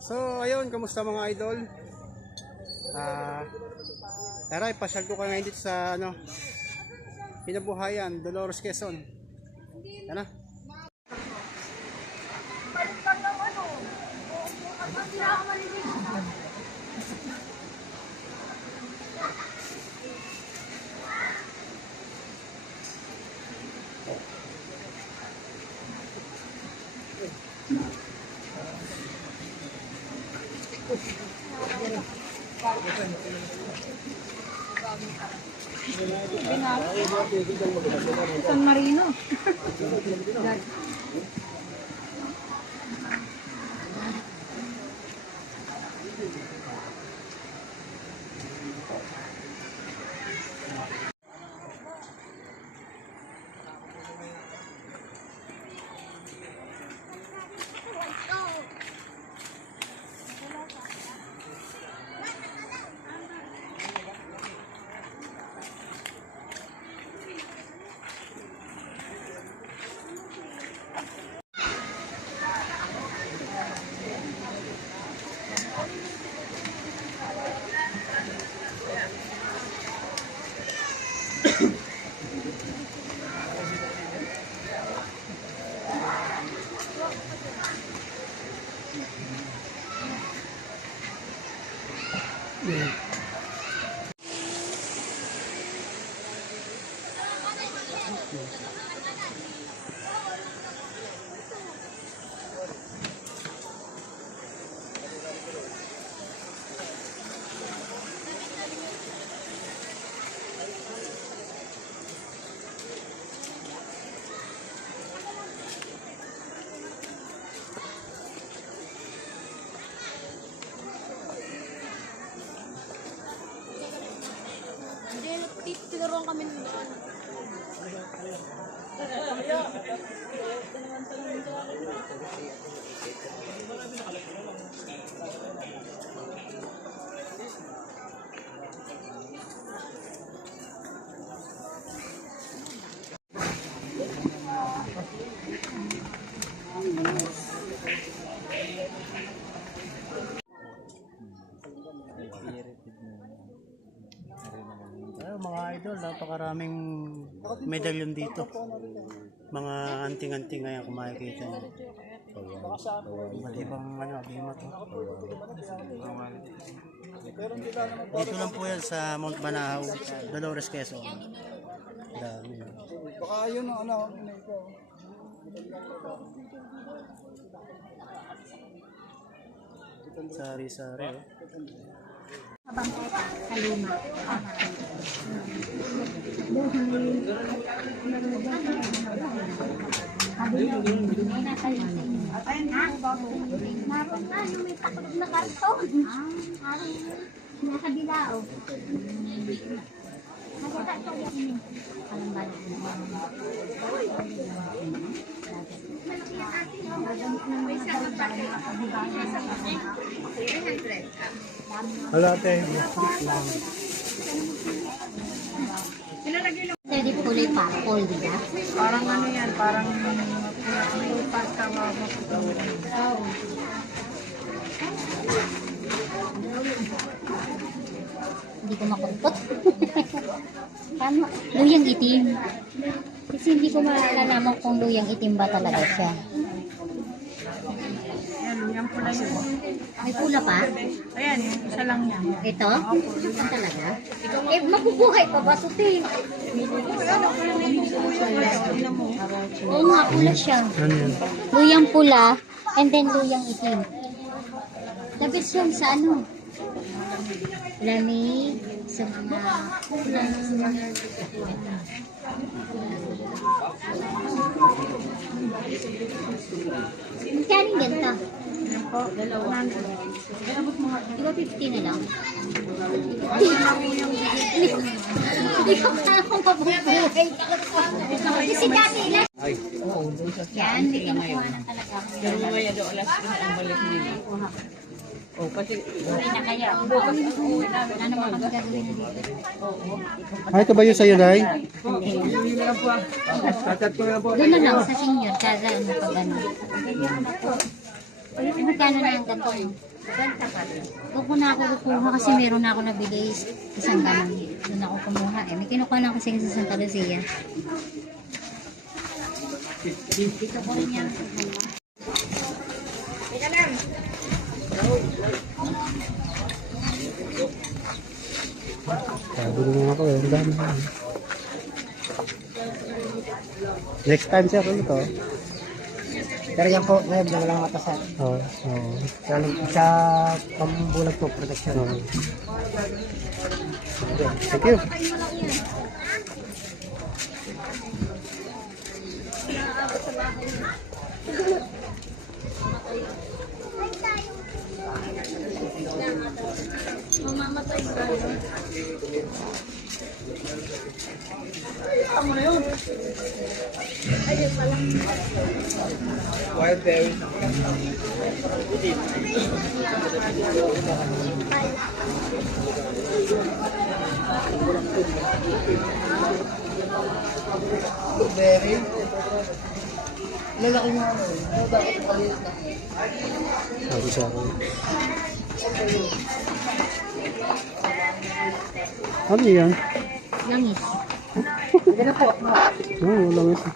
So, ayun, kamusta mga idol? Ah, tara, ipasyal ko kayo ngayon dito sa ano, Pinabuhayan, Dolores Quezon. Tara. San Marino. Hindi, tinuruan kami doon. Ayun, mga idol, napakaraming medalyon dito. Mga anting-anting ngayon kung makikita nyo. Iba't ibang ano, abima to. Dito lang po yan sa Mount Banahaw, Dolores Quezon. Dami. Baka yun ang ano, ano ito. Sari-sari. Oh. Habang teka, sa luma. Sabi niya, may nasa lima. Naroon na, yung may taklog na karton. Ah, nasa bilao. Nagkaka ito yan. Alam ba? Wala tayo. Pwede kulay purple, di ba? Parang ano yan, parang pasta mga Oo. Hindi ko makumpot. Tama. Luyang itim. Kasi hindi ko malalaman kung luyang itim ba talaga siya. Yan pula yun. May pula pa? Ayan, yung isa lang yan. Ito? Yan talaga? Eh, mabubuhay pa ba ito, te? Oo nga, pula siya. Ano yan? Luyang pula, and then luyang itim. Best yun sa ano? Lamig, sa mga Kaning ganito? Yan po, dalawa. Di ba 50 na lang? Hindi ko pa ako mabubuhay. Kasi dati ilan? Yan, hindi ko nakuha na talaga. Mamaya daw alas ko na ang balik nila. Oh, kasi Uwi na kaya. Bukas ang uwi namin. Ano naman ang gagawin na dito? Ay, ito ba yung sa'yo, Day? Doon na lang sa senior, kada ano pag ano. Magkano na ang ganito? Doon ko na ako kukuha kasi meron na ako nabigay isang ganun. Doon ako kumuha eh. May kinukuha na kasi sa Santa Lucia. Dito ko rin yan. Sabi na ako eh. Ang dami. Next time siya ko ito. Pero yan po, ngayon lang lang matasan. Oo. Oo. Sa, sa pambulag po, protection. Oo. Thank you. Very. Lalaki mo ano. Ano dapat maliit na? Sabi sa akin. Ano yan? Langis. Hindi na po. Oo, oh, lang isa.